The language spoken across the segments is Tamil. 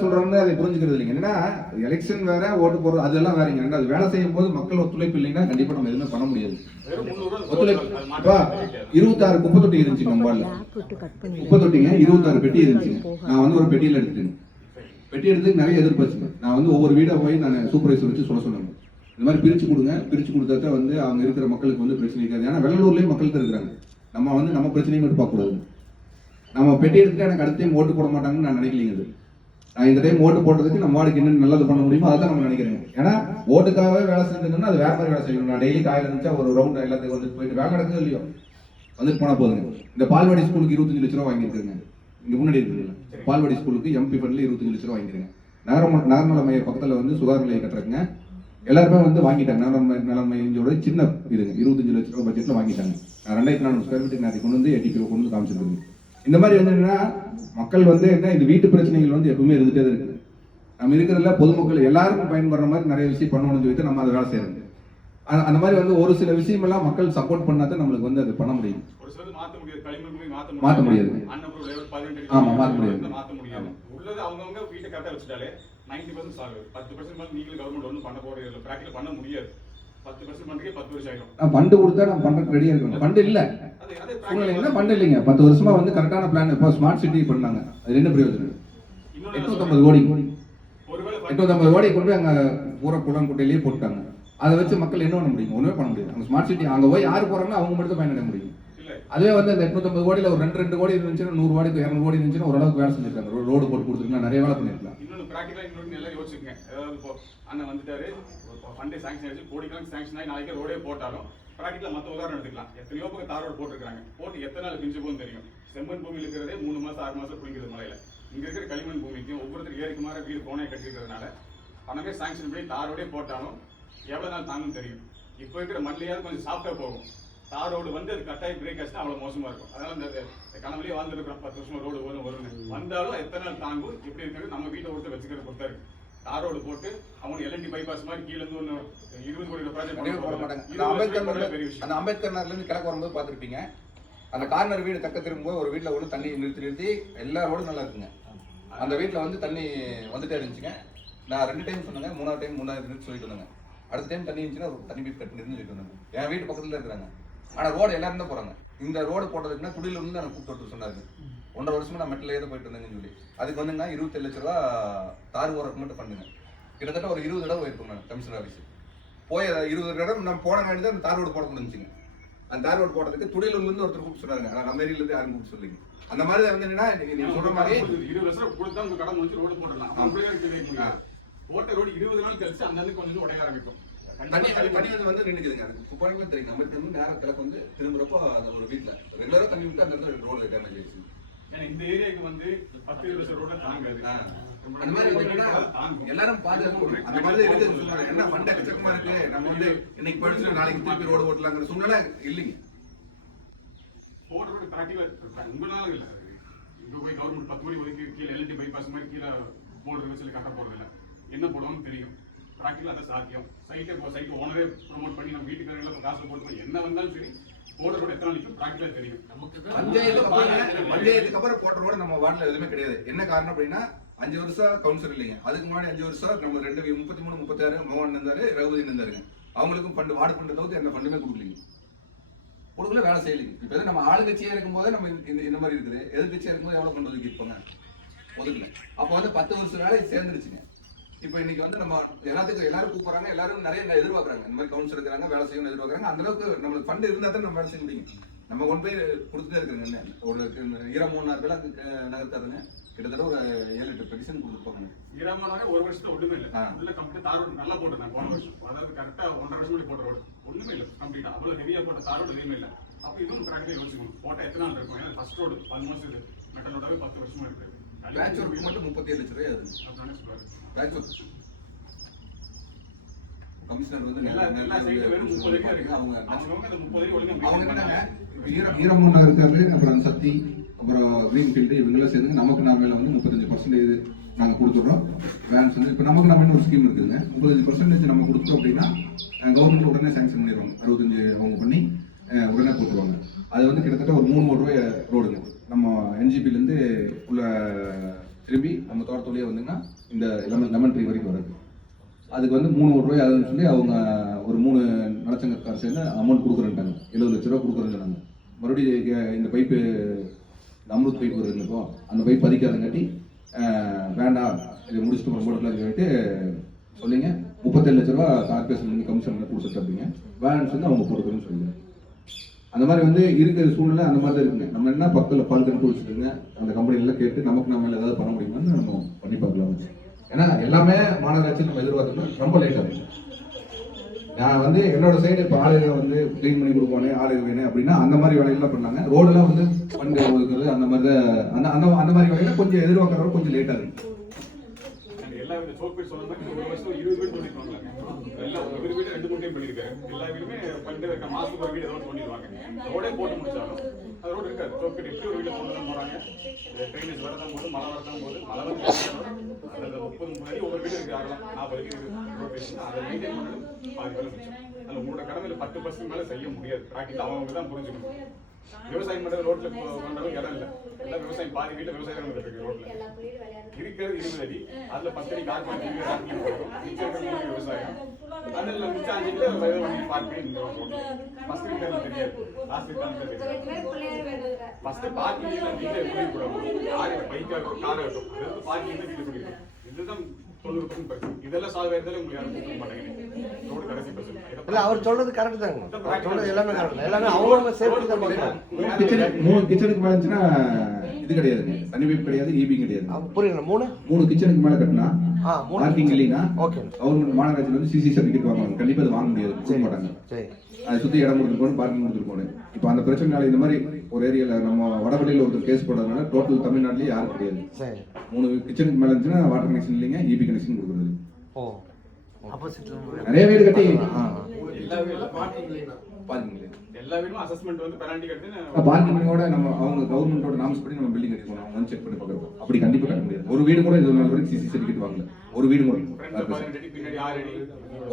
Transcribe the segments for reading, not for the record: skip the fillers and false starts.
சொல்றோம்னு அதை புரிஞ்சுக்கிறது இல்லைங்க. என்னன்னா எலெக்ஷன் வேற, ஓட்டு போறது அதெல்லாம் வேறங்க. அது வேலை செய்யும் போது மக்கள் ஒத்துழைப்பு இல்லைன்னா கண்டிப்பா நம்ம எதுவுமே பண்ண முடியாது. ஒத்துழைப்பு 26 குப்பை தொட்டி இருந்துச்சு நம்ம வார்டுல. குப்பை தொட்டிங்க 26 பெட்டி இருந்துச்சுங்க. நான் வந்து ஒரு பெட்டியில எடுத்துட்டேன். பெட்டி எடுத்து நிறைய எதிர்பார்ச்சுங்க. நான் வந்து ஒவ்வொரு வீடா போய் நான் சூப்பர்வைசர் வச்சு சொல்ல சொன்னாங்க. இந்த மாதிரி பிரிச்சு கொடுங்க, பிரிச்சு கொடுத்தா வந்து அவங்க இருக்கிற மக்களுக்கு வந்து பிரச்சனை இருக்காது. ஏன்னா வெள்ளலூர்லயும் மக்கள் தான் இருக்கிறாங்க. நம்ம வந்து நம்ம பிரச்சனையும் மட்டும் பார்க்க கூடாது. நம்ம பெட்டி எடுத்துட்டு எனக்கு அடுத்த டைம் ஓட்டு போட மாட்டாங்கன்னு நான் நினைக்கலீங்க. அது நான் இந்த டைம் ஓட்டு போட்டதுக்கு நம்ம வார்டுக்கு என்ன நல்லது பண்ண முடியுமோ அதான் நம்ம நினைக்கிறேன். ஏன்னா ஓட்டுக்காகவே வேலை செஞ்சிருந்தோம்னா அது வேற மாதிரி வேலை செய்யணும். நான் டெய்லி காலையில் இருந்துச்சா ஒரு ரவுண்ட் எல்லாத்துக்கும் வந்து போயிட்டு வேலை நடக்குது இல்லையோ வந்துட்டு போனா போதுங்க. இந்த பால்வாடி ஸ்கூலுக்கு 25 லட்ச ரூபா வாங்கியிருக்குங்க. இங்க முன்னாடி இருக்குதுல்ல பால்வாடி ஸ்கூலுக்கு எம்பி ஃபண்ட்ல 25 லட்ச ரூபா வாங்கிருங்க. நகர்மல மைய பக்கத்துல வந்து சுகாதார நிலையம் கட்டுறாங்க. எல்லாருமே வந்து வாங்கிட்டாங்க. நகர்மல மையோட சின்ன இதுங்க 25 லட்ச ரூபா பட்ஜெட்ல வாங்கிட்டாங்க. 2400 ஸ்கொயர் ஃபீட்டுக்கு நான் கொண்டு வந்து எட்டி கொண்டு வந்து காமிச்சிருக்கேன். இந்த மாதிரி வந்து என்னன்னா மக்கள் வந்து என்ன இது வீட்டு பிரச்சனைகள் வந்து எப்பவுமே இருந்துட்டே தான் இருக்குது. நம்ம இருக்கிறதுல பொதுமக்கள் எல்லாருக்கும் பயன்படுற மாதிரி நிறைய விஷயம் பண்ணணும்னு சொல்லிட்டு நம்ம அதை வேலை செய்யறோம். அந்த மாதிரி வந்து ஒரு சில விஷயம் எல்லாம் மக்கள் சப்போர்ட் பண்ணாதான் நம்மளுக்கு வந்து அது பண்ண முடியும். மாற்ற முடியாது. ஆமா மாற்ற முடியாது. உள்ளது அவங்கவங்க வீட்டை கரெக்டா வச்சுட்டாலே 90% சால்வ். 10% மேல நீங்களும் கவர்மெண்ட் ஒன்றும் பண்ண போறது இல்லை, பிராக்டிகல் பண்ண முடியாது. 10% பண்றதுக்கே 10 வருஷம் ஆயிடும். நான் ஃபண்ட் கொடுத்தா நான் பண்றதுக்கு ரெடியா இருக்கணும். ஃபண்ட் இல்ல சூழ்நிலைன்னா ஃபண்ட் இல்லைங்க. 10 வருஷமா வந்து கரெக்டான பிளான். இப்போ ஸ்மார்ட் சிட்டி பண்ணாங்க. அது என்ன பிரயோஜனம்? 850 கோடி 850 கோடி கொண்டு போய் அங்க பூரா குளங்குட்டையிலேயே போட்டாங்க. அதை வச்சு மக்கள் என்ன பண்ண முடியும்? ஒண்ணுமே பண்ண முடியாது. அங்க ஸ்மார்ட் சிட்டி அங்க போய் யாரு போறாங்கன்னா அவங்க மட்டும் தான் பயனடைய முடியும். அதுவே வந்து அந்த 850 கோடியில ஒரு 2 கோடி இருந்துச்சுன்னா 100 கோடி 200 கோடி இருந்துச்சுன்னா ஓரளவுக்கு வேலை செஞ்சிருக்காங்க. ரோடு போட்டு கொடுத்துருக்கலாம், நிறைய வேலை பண்ணிருக்கலாம். இன்னொன்று பிராக்டிகலா இன்னொன்று நல்லா யோசிச்சுங்க. அதாவது இப்போ அண்ணன் வந்துட்டாரு, ஃபண்டே சாங்ஷன் ஆயிடுச்சு, கோடிக்கணக்கு சாங்ஷன் ஆகி நாளைக்கு ரோடே போட்டாலும் பிராக்டிகலா மற்ற உதாரணம் எடுத்துக்கலாம். எத்தனையோ பக்கம் தார் ரோடு போட்டுருக்காங்க. போட்டு எத்தனை நாள் பிஞ்சு போகும் தெரியும். செம்மண் பூமியில் இருக்கிறதே 3 மாசம் 6 மாசம் குளிக்கிறது மலையில. இங்க இருக்கிற களிமண் பூமிக்கும் ஒவ்வொருத்தர் ஏரிக்கு மாற வீடு கோணையை கட்டிருக்கிறதுனால பணமே சாங்ஷன் பண்ணி தாரோடே போட்டாலும் எவ்வளவு நாள் தாங்கும் தெரியும். இப்போ இருக்கிற மண்ணிலையாவது கொஞ்சம் சாஃப்டா போகும். தார் ரோடு வந்து அது கட்டாயி பிரேக் ஆச்சுன்னா அவ்வளவு மோசமா இருக்கும். அதனால இந்த கனவுலயே வாழ்ந்துருக்கிறோம் 10 வருஷமா ரோடு வரும்னு வந்தாலும் எத்தனை நாள் தாங்கும் எப்படி இருக்கிறது நம்ம வீட்டை ஒருத்தர் வச்சுக்கிற பொறுத்தா இருக்கு. தார் ரோடு போட்டு அவங்க எல்என்டி பைபாஸ் மாதிரி கீழே இருந்து ஒன்று 20 கோடி ப்ராஜெக்ட் போட மாட்டாங்க. அந்த அம்பேத்கர் நகர்ல இருந்து கிழக்கு வரும்போது பார்த்துருப்பீங்க. அந்த கார்னர் வீடு தக்க திரும்பும்போது ஒரு வீட்டில் ஒன்று தண்ணி நிறுத்தி எல்லா ரோடும் நல்லா இருக்குங்க. அந்த வீட்டில் வந்து தண்ணி வந்துட்டே இருந்துச்சுங்க. நான் 2 டைம் சொன்னாங்க, 3ஆவது டைம் 3,000 சொல்லிட்டு வந்தாங்க. அடுத்த டைம் தண்ணி இருந்துச்சுன்னா ஒரு தண்ணி பீட் கட்டி சொல்லிட்டு வந்தாங்க. என் வீட்டு பக்கத்துல இருக்கிறாங்க. ஆனா ரோடு எல்லாரும் தான் போறாங்க. இந்த ரோடு போட்டதுக்குன்னா குடியில இருந்து எனக்கு கூப்பிட்டு சொன்னாரு. 1.5 வருஷமா நான் மெட்டில் ஏற போயிட்டு இருந்தேன்னு சொல்லி அதுக்கு வந்து 27 லட்ச ரூபா தார் போறதுக்கு மட்டும் பண்ணுங்க. கிட்டத்தட்ட ஒரு 20 தடவை போயிருக்கோம் நான் கமிஷனர் ஆஃபீஸ் போய் 20 தடவை நம்ம போன வேண்டி தான் அந்த தார் ரோடு போட முடிஞ்சுங்க. அந்த தார் ரோடு போடுறதுக்கு துடியில இருந்து ஒருத்தர் கூப்பிட்டு சொன்னாங்க. நம்ம ஏரியில இருந்து யாரும் கூப்பிட்டு சொல்லிங்க. அந்த மாதிரி வந்து என்னன்னா நீங்க சொல்ற மாதிரி 20 வருஷம் கொடுத்தா உங்க கடன் முடிச்சு ரோடு போடலாம். போட்ட ரோடு 20 நாள் கழிச்சு அந்த கொஞ்சம் உடைய ஆரம்பிக்கும். தண்ணி வந்து நின்றுக்குதுங்க. அது குப்பைகளும் தெரியும். நம்ம வந்து நேரம் கிழக்கு வந்து திரும்புறப்போ அந்த ஒரு வீட்டுல ரெகுலரா தண்ணி விட்டு அந்த இடத்துல ரோடு டேமேஜ் ஆயிடுச்சு. ஏன்னா இந்த ஏரியாவுக்கு வந்து 10-20 வருஷம் ரோட தாங்காது. அந்த மாதிரி எல்லாரும் பாதுகாப்பு அந்த மாதிரி இருக்குது. என்ன ஃபண்ட் எக்கச்சக்கமா இருக்கு. நம்ம வந்து இன்னைக்கு படிச்சு நாளைக்கு திருப்பி ரோடு போட்டலாங்கிற சூழ்நிலை இல்லைங்க. போட்ட ரோடு பிராக்டிகலா உங்களால இல்ல. இங்க போய் கவர்மெண்ட் 10 கோடி ஒதுக்கி கீழே எல்என்டி பைபாஸ் மாதிரி கீழே போடுறது சொல்லி கட்ட போறது இல்லை. என்ன போடுவோம்னு தெரியும். பிராக்டிகலா அதை சாத்தியம். சைட் ஓனரே ப்ரொமோட் பண்ணி நம்ம வீட்டுக்கு காசு போட்டு என்ன வந்தாலும் சரி போடுற ரோடு எத்தனை நிற்கும் பிராக்டிகலா தெரியும். பஞ்சாயத்துக்கு அப்புறம் போட்ட ரோடு நம்ம வார்டுல எதுவுமே கிடையாது. என்ன காரணம் அப்படின்னா 5 வருஷம் கவுன்சிலர் இல்லைங்க. அதுக்கு முன்னாடி 5 வருஷம் நம்ம 33 36 மோகன் இருந்தாரு, ரகுபதி இருந்தாருங்க. அவங்களுக்கும் ஃபண்ட் வார்டு ஃபண்ட் தவிர்த்து எந்த ஃபண்டுமே கொடுக்கலீங்க. கொடுக்கல, வேலை செய்யலைங்க. இப்போ நம்ம ஆளுங்கட்சியா இருக்கும்போது நம்ம இந்த மாதிரி இருக்குது. எதிர்கட்சியா இருக்கும்போது எவ்வளவு ஃபண்ட் ஒதுக்கி இருப்பாங்க? ஒதுக்கல. அப்போ வந்து 10 வருஷம் வேலை சேர்ந்துருச்சுங்க. இப்போ இன்னைக்கு வந்து நம்ம எல்லாரும் கூப்பிடுறாங்க, எல்லாரும் நிறைய எதிர்பார்க்குறாங்க. இந்த மாதிரி கவுன்சிலர் இருக்கிறாங்க, வேலை செய்யணும்னு எதிர்பார்க்குறாங்க. அந்த அளவுக்கு நம்மளுக்கு ஃபண்ட் இருந்தால் தான் நம்ம வேலை செய்ய முடியும். நம்ம கொண்டு போய் கொடுத்துட்டே இருக்கிறோங்க. என்ன ஒரு ஈரமூணார் பேர் நகர்த்தாருங்க. கிட்டத்தட்ட ஒரு 7-8 பெட்டிஷன் கொடுத்துருப்பாங்க. ஈரமான ஒரு வருஷத்துல ஒண்ணுமே இல்லை. நல்ல கம்ப்ளீட் தார் ரோடு நல்லா போட்டிருந்தாங்க போன வருஷம். அதாவது கரெக்டா 1.5 வருஷம் முன்னாடி போட்ட ரோடு ஒண்ணுமே இல்லை. கம்ப்ளீட்டா அவ்வளவு ஹெவியா போட்ட தார் ரோடு எதுவுமே இல்லை. அப்போ இன்னும் பிராக்டிகல் யோசிக்கணும். போட்டா எத்தனை நாள் இருக்கும்? ஏன்னா ஃபர்ஸ்ட் ரோடு 10 மாசம் இது மெட்டல் ரோடாவே 10 வருஷமா இருக்கு. பேட்ச் ஒர்க் மட்டும் 37 லட்ச ரூபாய் ஆகுது. பேட்ச் ஒர்க் கமிஷனர் வந்து ஈரமூணு இருக்காரு, அப்புறம் சக்தி, அப்புறம் கிரீன்ஃபீல்டு இவங்கெல்லாம் சேர்ந்து நமக்கு நாமையில வந்து 35% நாங்கள் கொடுத்துட்றோம். வேன்ஸ் வந்து இப்போ நமக்கு நாம ஒரு ஸ்கீம் இருக்குதுங்க. 35% நம்ம கொடுத்தோம் அப்படின்னா கவர்மெண்ட் உடனே சாங்ஷன் பண்ணிடுவாங்க. 65 அவங்க பண்ணி உடனே கொடுத்துருவாங்க. அது வந்து கிட்டத்தட்ட ஒரு 3 கோடி ரூபாய் ரோடுங்க. நம்ம என்ஜிபிலேருந்து உள்ள திரும்பி நம்ம தோட்டத்துலேயே வந்துங்கன்னா இந்த லெமன் ட்ரீ வரைக்கும் வருது. அதுக்கு வந்து 3 ரூபாய் ஆகுதுன்னு சொல்லி அவங்க ஒரு 3 நலச்சங்கக்காரர் சேர்ந்து அமௌண்ட் கொடுக்குறேன்ட்டாங்க. 70 லட்ச ரூபா கொடுக்குறேன்னு சொன்னாங்க. மறுபடியும் இந்த பைப்பு அம்ருத் பைப் வருதுங்க, இப்போ அந்த பைப் பதிக்காதங்காட்டி வேண்டாம் இதை முடிச்சுட்டு போடலாம்னு சொல்லிட்டு சொல்லிங்க 37 லட்ச ரூபா கார்பரேஷன் கமிஷனில் கொடுத்துட்டு அப்படிங்க. வேணும்னு சொல்லி அவங்க கொடுக்குறேன்னு சொல்லுங்க. அந்த மாதிரி வந்து இருக்கிற சூழ்நிலை அந்த மாதிரி தான் இருக்குங்க. நம்ம என்ன பக்கத்தில் பால் கண்டு குடிச்சுட்டுங்க அந்த கம்பெனிலாம் கேட்டு நமக்கு நம்ம ஏதாவது பண்ண முடியுமான்னு நம்ம பண்ணி பார்க்கலாம். ஏன்னா எல்லாமே மாநகராட்சி நம்ம எதிர்பார்க்கணும், ரொம்ப லேட் ஆகும். நான் வந்து என்னோட சைடு இப்போ ஆளுங்க வந்து க்ளீன் பண்ணி கொடுப்பானே ஆளுங்க வேணும் அப்படின்னா அந்த மாதிரி வேலைகள்லாம் பண்ணாங்க. ரோடெல்லாம் வந்து ஃபண்டு ஒதுக்குறது அந்த மாதிரி தான் அந்த மாதிரி வேலையில கொஞ்சம் எதிர்பார்க்கறவங்க கொஞ்சம் லேட்டாக இருக்கு. எல்லா வீடு சோப்பேட் சொன்ன மாதிரி ஒரு வருஷம் 20 வீடு பண்ணிருக்காங்க. எல்லாம் ஒரு வீடு 2-3 டைம் பண்ணிருக்காரு. எல்லா வீடுமே பண்ணிட்டு இருக்க மாசத்துக்கு ஒரு வீடு ஏதோ பண்ணிடுவாங்க. ரோடே போட்டு முடிச்சாலும் அது ரோடு இருக்காது. சோப்பேட் எப்படி ஒரு வீடு கொண்டு போறாங்க. ட்ரைனேஜ் வரதான் போது மழை வரதான் போது மழை வந்து அந்த 30 அடி ஒவ்வொரு வீடு இருக்கு, ஆகலாம் 40 அடி ரோட் பேசி அதை மெயின்டைன் பண்ணணும். பாதி வேலை மிச்சம். அதில் உங்களோட கடமையில 10% மேலே செய்ய முடியாது. ப்ராக்டிக்கல் அவங்க தான் புரிஞ்சுக்கணும். விவசாயம் மட்டும் ரோட்ல பண்றதுக்கு இடம் இல்லை. எல்லாம் விவசாயம் பாதி வீட்டில் விவசாயம் இருக்கு. ரோட்ல இருக்கிறது 20 அடி, அதுல 10 அடி கார் பார்க்கிங் போகும். மிச்சம் இருக்கிறது விவசாயம். அதுல மிச்சம் 5 அடியில வயது வண்டி பார்க்கிங் ஃபர்ஸ்ட் வீட்டில் தெரியாது, லாஸ்ட் வீட்டில் தெரியாது. ஃபர்ஸ்ட் பார்க்கிங் வீட்டில் எப்படி கூடாது, பைக் ஆகட்டும் கார் ஆகட்டும், பார்க்கிங் வீட்டில் குடிக்கணும். இதுதான் 90% பிரச்சனை. இதெல்லாம் சால்வ் ஆயிருந்தாலும் உங்களுக்கு யாரும் கொடுக்க மாட்டேங்கிறீங்க. ரோடு கடைசி பிரச்சனை இல்ல அவர் சொல்றது கரெக்ட் தாங்க. அவர் சொல்றது எல்லாமே கரெக்ட். எல்லாமே அவங்க சேஃப்டி தான் பார்க்கறாங்க. 3 கிச்சனுக்கு மேல இருந்துச்சுன்னா இது கிடையாதுங்க, தனி பைப் கிடையாது, ஈபி கிடையாது. புரியல. 3 கிச்சனுக்கு மேல கட்டினா பார்க்கிங் இல்லைன்னா ஓகே கவர்மெண்ட் மாநகராட்சியில் வந்து சிசி சர்டிஃபிகேட் வாங்குவாங்க. கண்டிப்பா அது வாங்க முடியாது, கொடுக்க மாட்டாங்க. சரி, அதை சுற்றி இடம் கொடுத்துருக்கோம், பார்க்கிங் கொடுத்துருக்கோம். இப்போ அந்த பிரச்சனைனால இந்த மாதிரி ஒரு ஏரியாவில் நம்ம வடபள்ளியில் ஒருத்தர் கேஸ் போடுறதுனால டோட்டல் தமிழ்நாட்டிலேயே யாரும் கிடையாது. சரி. 3 கிச்சனுக்கு மேலே இருந்துச்சுன்னா வாட்டர் கனெக்ஷன் இல்லைங்க, ஈபி கனெக்ஷன் கொடுக்குறது. ஓ ஆப்போசிட்ல நிறைய வீடு கட்டி எல்லா வீடும் பார்க்கிங் எல்லா வீடும் அசஸ்மெண்ட் வந்து பெனால்டி கட்டி பார்க்கிங்கோட நம்ம அவங்க கவர்மெண்டோட நாம்ஸ் படி நம்ம பில்டிங் கட்டிக்கணும். அவங்க வந்து செக் பண்ணி பார்க்குறோம். அப்படி கண்டிப்பாக கட்ட முடியாது. ஒரு வீடு கூட இது நாள் வரைக்கும் சிசி சர்டிஃபிகேட் வாங்கல. ஒரு வீடு கூட பின்னாடி 6 அடி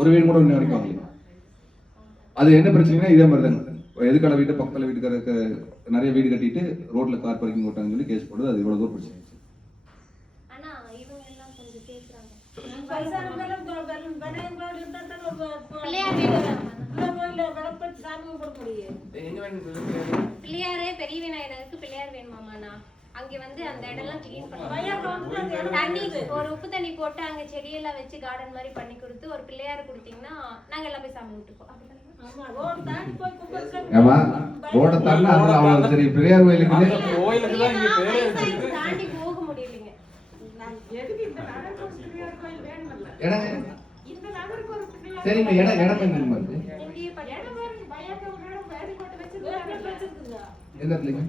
ஒரு வீடு கூட இன்ன வரைக்கும் வாங்கல. அது என்ன பிரச்சனைனா இதே மாதிரி தாங்க. எதுக்கால வீட்டு பக்கத்தில் வீட்டுக்காரருக்கு நிறைய வீடு கட்டிட்டு ரோட்ல கார் பார்க்கிங் ஓட்டாங்கன்னு சொல்லி கேஸ் போடுறது. அது இவ்வளவு தூரம் பிரச்சனை. பிள்ளையாரே பெரிய விநாயகருக்கு பிள்ளையார் வேணுமாமாண்ணா. அங்க வந்து அந்த இடம்லாம் கிளீன் பண்ணுவாங்க. தண்ணி ஒரு உப்பு தண்ணி போட்டு அங்க செடியெல்லாம் வச்சு கார்டன் மாதிரி பண்ணி கொடுத்து ஒரு பிள்ளையார் கொடுத்தீங்கன்னா நாங்க எல்லாம் போய் சாமி விட்டுப்போம். ஆமா, ரோட தாண்டா அவ்வளவு சரி. பெரியார் கோயிலுக்கு தாண்டி போக முடியலைங்க. சரிங்க, இடம் எங்க இருக்கு? எந்த இடத்துலங்க?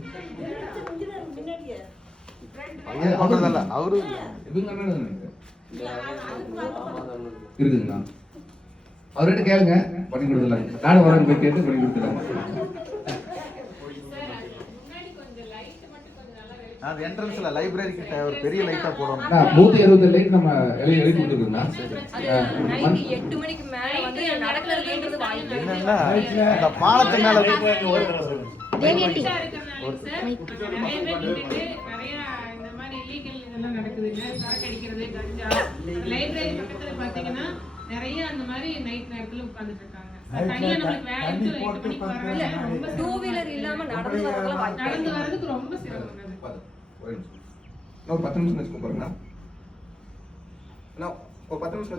அவரு இருக்குங்களா? அவர்கிட்ட கேளுங்க, பண்ணி கொடுத்துடலாங்க. நானும் வரேன், போய் கேட்டு பண்ணி கொடுத்துடலாங்க. அது என்ட்ரன்ஸ்ல லைப்ரரி கிட்ட ஒரு பெரிய லைட்டா போடணும். 170 லைட் நம்ம எழுதி கொடுத்துருக்கோங்க. நைட் 8 மணிக்கு மேல வந்து நடக்கிறதுன்றது வாய்ப்பு என்னன்னா அந்த பாலத்து மேல நிறைய இந்த மாதிரி இல்லீகல் இதெல்லாம் நடக்குதுங்க. சரக்கு அடிக்கிறது, கஞ்சா. லைப்ரரி பக்கத்துல பாத்தீங்கன்னா நிறைய அந்த மாதிரி நைட் நேரத்துல உட்கார்ந்துட்டு இருக்காங்க. தனியா நம்மளுக்கு வேலை 8 மணிக்கு வராங்க. ரொம்ப 2 வீலர் இல்லாம நடந்து வர்றதுக்கு ரொம்ப சிரமம். ஒரு 10 நிமிஷம் வச்சுக்கோ பாருங்க. ஒரு 10 நிமிஷம்